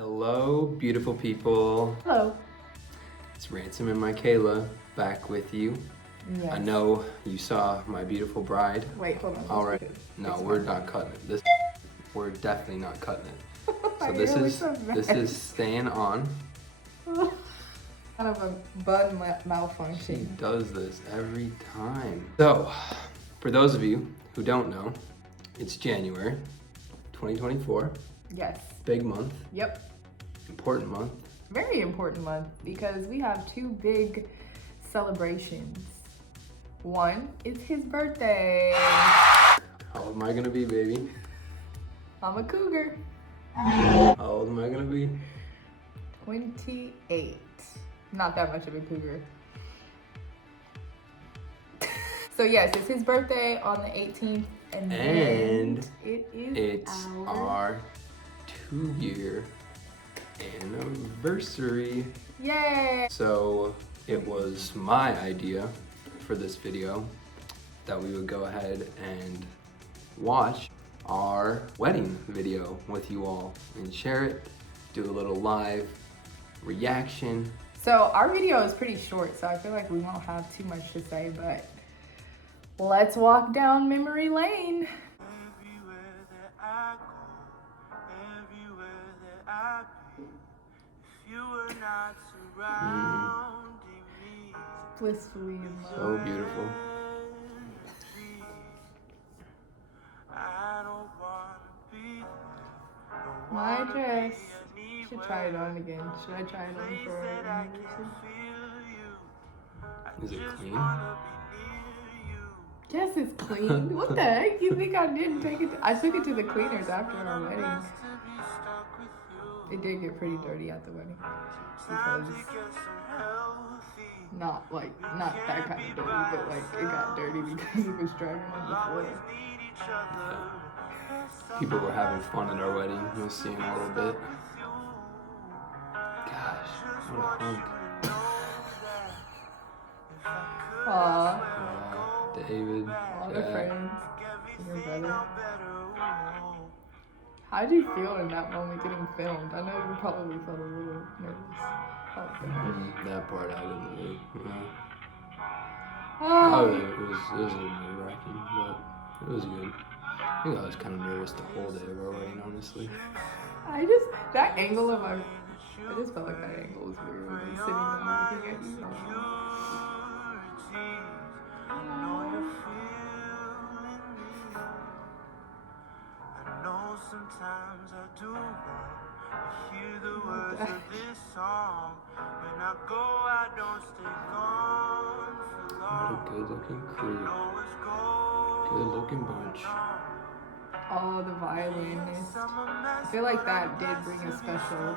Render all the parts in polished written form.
Hello, beautiful people. Hello. It's Ransom and Michaela back with you. Yes. I know you saw my beautiful bride. Wait, hold on. All right. No, we're not cutting it. We're definitely not cutting it. So this is staying on. Kind of a bun She malfunction. does this every time. So, for those of you who don't know, it's January 2024. Yes. Big month, Yep. important month. Very important month because we have two big celebrations. One is his birthday. How old am I gonna be, baby? I'm a cougar. How old am I gonna be? 28. Not that much of a cougar. So yes, it's his birthday on the 18th, and then it's our 2-year anniversary. Yay! So it was my idea for this video that we would go ahead and watch our wedding video with you all and share it, do a little live reaction. So our video is pretty short, so I feel like we won't have too much to say, but let's walk down memory lane. Everywhere that I go, everywhere that I be, if you were not surrounding me, Blissfully in love. So beautiful. I don't wanna be there. My dress. Should try it on again. Should I try it on for That our I anniversary? can feel you. I Is it just clean? wanna be near you. Yes, it's clean. What the heck? You think I didn't take it? I took it to the cleaners after our wedding. To be stuck with you. It did get pretty dirty at the wedding. Times Because it gets unhealthy. not that kind of dirty, but like it got dirty because it was driving on the floor. Need each other. People were having fun at our wedding. You'll see in a little bit. Gosh, what a hunk. Aw, David, all the Jack. friends, and your brother. How'd you feel in that moment getting filmed? I know you probably felt a little nervous. Oh, gosh. That part I didn't really. Oh, It was a little nerve-wracking, but it was good. I think I was kind of nervous the whole day of our wedding, honestly. that angle of my, I just felt like that angle was weird. When I'm sitting down looking at you. Sometimes I do want to hear the words of this song. When I go, I don't stay gone for long. What a good-looking crew. Know it's gold. Good-looking bunch. Oh, the violinist. I feel like that did bring a special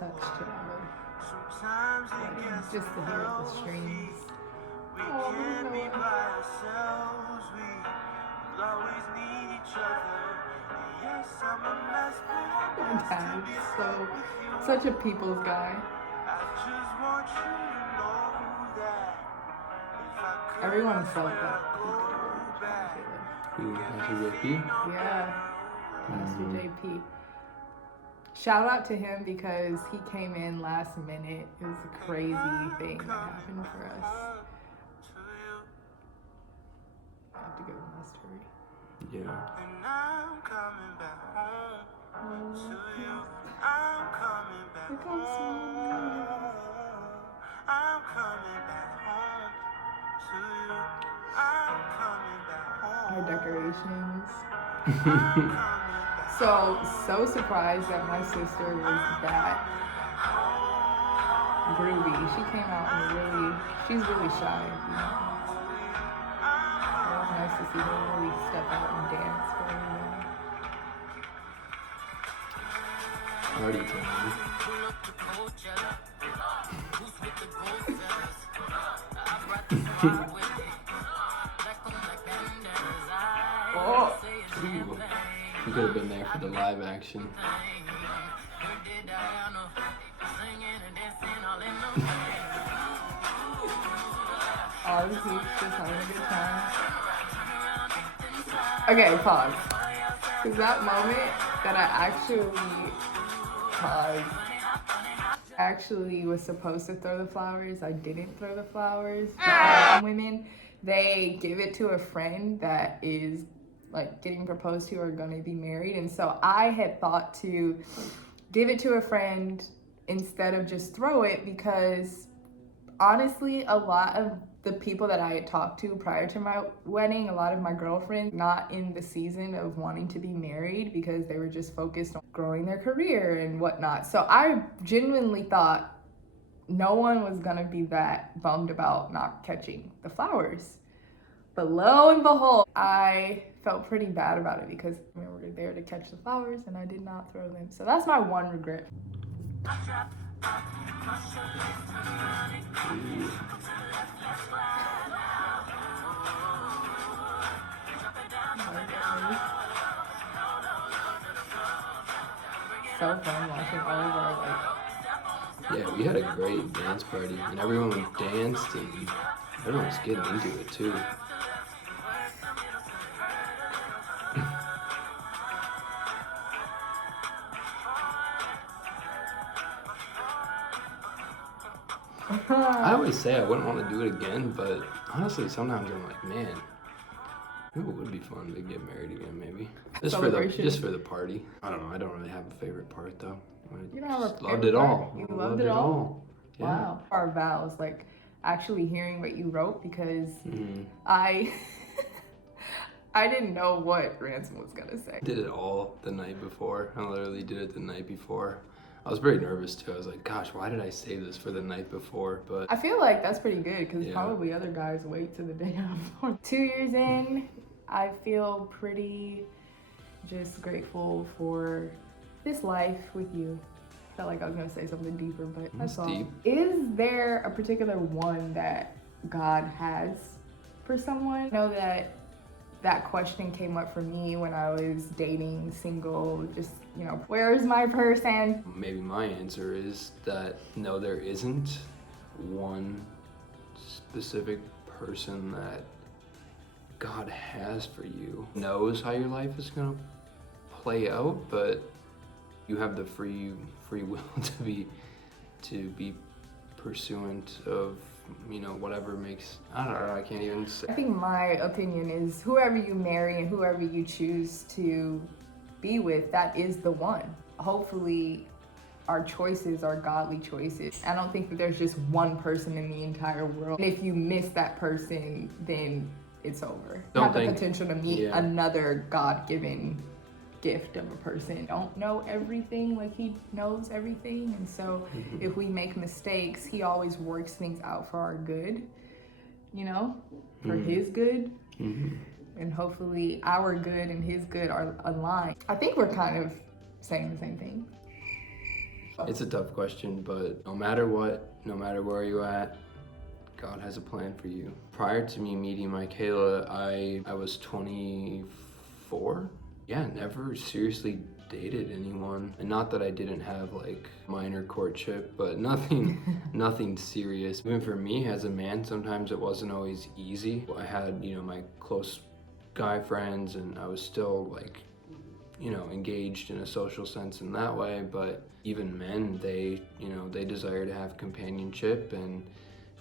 touch to our Sometimes it wedding, gets just to hear the strings. we Oh, can't be no. by ourselves. We'll always need each other. Yes, I'm a mess, but My dad, such a people's guy. I just want you to know that if I could, Everyone felt that. Who has a JP? Yeah, Pastor JP. Shout out to him because he came in last minute. It was a crazy thing that happened for us. I have to go to my story. Yeah. and I'm coming back home to you. I'm coming back Here comes home. I'm coming back home to you. I'm coming back home. Our decorations. I'm coming back So surprised that my sister was that groovy. She came out and she's really shy, you know. It was nice to see her really step out and dance for everybody. Already told me. Oh, Ooh. You could have been there for the live action. all the peeps just having a good time. Okay, pause. Because that moment that I actually because I actually was supposed to throw the flowers. I didn't throw the flowers. Some women, they give it to a friend that is like getting proposed to or gonna be married. And so I had thought to give it to a friend instead of just throw it, because honestly, a lot of the people that I had talked to prior to my wedding, a lot of my girlfriends, not in the season of wanting to be married because they were just focused on growing their career and whatnot. So I genuinely thought no one was gonna be that bummed about not catching the flowers. But lo and behold, I felt pretty bad about it because we were there to catch the flowers and I did not throw them. So that's my one regret. So fun watching all of our Yeah, we had a great dance party, and everyone danced, and everyone was getting into it too. I always say I wouldn't want to do it again, but honestly, sometimes I'm like, man, it would be fun to get married again, maybe. Just for the party. I don't know. I don't really have a favorite part though. You don't have a Loved favorite it part? all. You I loved it all? Wow. Our vows, like actually hearing what you wrote, because I didn't know what Ransom was gonna say. I did it all the night before. I literally did it the night before. I was very nervous too. I was like, gosh, why did I save this for the night before? But I feel like that's pretty good, because Yeah. probably other guys wait to the day before. 2 years in, I feel pretty just grateful for this life with you. Felt like I was gonna say something deeper, but that's all. deep. Is there a particular one that God has for someone? I know that question came up for me when I was dating, single, just, you know, where's my person? Maybe my answer is that no, there isn't one specific person that God has for you. Knows how your life is gonna play out, but you have the free will to be pursuant of, you know, whatever makes, I don't know, I can't even say. I think my opinion is whoever you marry and whoever you choose to be with, that is the one. Hopefully our choices are godly choices. I don't think that there's just one person in the entire world. And if you miss that person, then it's over. You have the potential to meet another God-given gift of a person. Don't know everything like he knows everything, and so if we make mistakes, he always works things out for our good, you know, for his good, and hopefully our good and his good are aligned. I think we're kind of saying the same thing. It's a tough question, but no matter what, no matter where you're at, God has a plan for you. Prior to me meeting Michaela, I was 24. Yeah, never seriously dated anyone. And not that I didn't have like minor courtship, but nothing serious. Even for me as a man, sometimes it wasn't always easy. I had, you know, my close guy friends, and I was still like, you know, engaged in a social sense in that way. But even men, they desire to have companionship and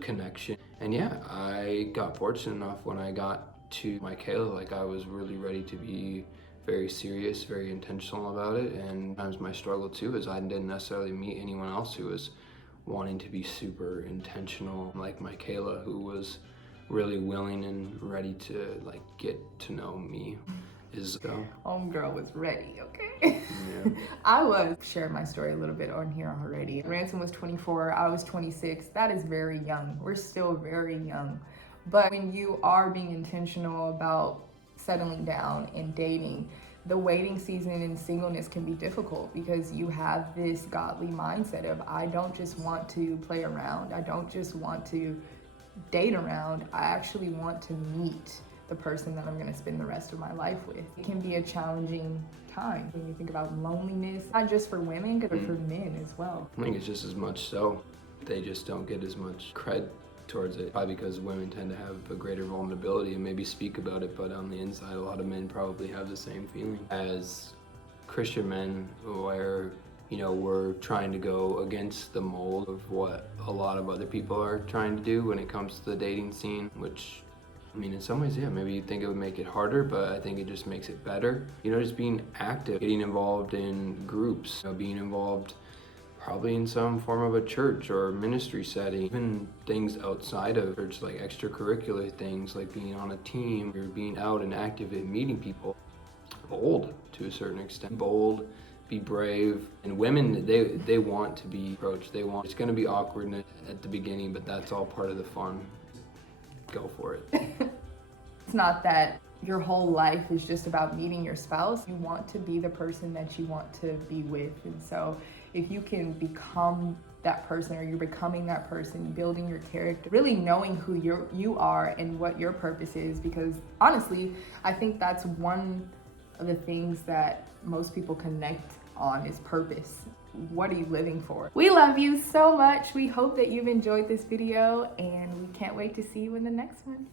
connection. And yeah, I got fortunate enough when I got to Michaela, like I was really ready to be very serious, very intentional about it. And sometimes my struggle too is I didn't necessarily meet anyone else who was wanting to be super intentional like Michaela, who was really willing and ready to like get to know me. Homegirl was ready, okay? Yeah. I was sharing my story a little bit on here already. Ransom was 24, I was 26. That is very young. We're still very young. But when you are being intentional about settling down and dating, the waiting season and singleness can be difficult because you have this godly mindset of, I don't just want to play around. I don't just want to date around. I actually want to meet the person that I'm gonna spend the rest of my life with. It can be a challenging time when you think about loneliness, not just for women, but for men as well. I think it's just as much so. They just don't get as much cred towards it, probably because women tend to have a greater vulnerability and maybe speak about it, but on the inside a lot of men probably have the same feeling. As Christian men, where you know, we're trying to go against the mold of what a lot of other people are trying to do when it comes to the dating scene, which, I mean, in some ways, yeah, maybe you'd think it would make it harder, but I think it just makes it better. You know, just being active, getting involved in groups, you know, being involved probably in some form of a church or ministry setting, even things outside of church, like extracurricular things, like being on a team or being out and active in meeting people. Bold to a certain extent. Bold, be brave. And women, they want to be approached. It's gonna be awkward at the beginning, but that's all part of the fun. Go for it. It's not that your whole life is just about meeting your spouse. You want to be the person that you want to be with. And so if you can become that person, or you're becoming that person, building your character, really knowing who you are and what your purpose is, because honestly, I think that's one of the things that most people connect on is purpose. What are you living for? We love you so much. We hope that you've enjoyed this video, and we can't wait to see you in the next one.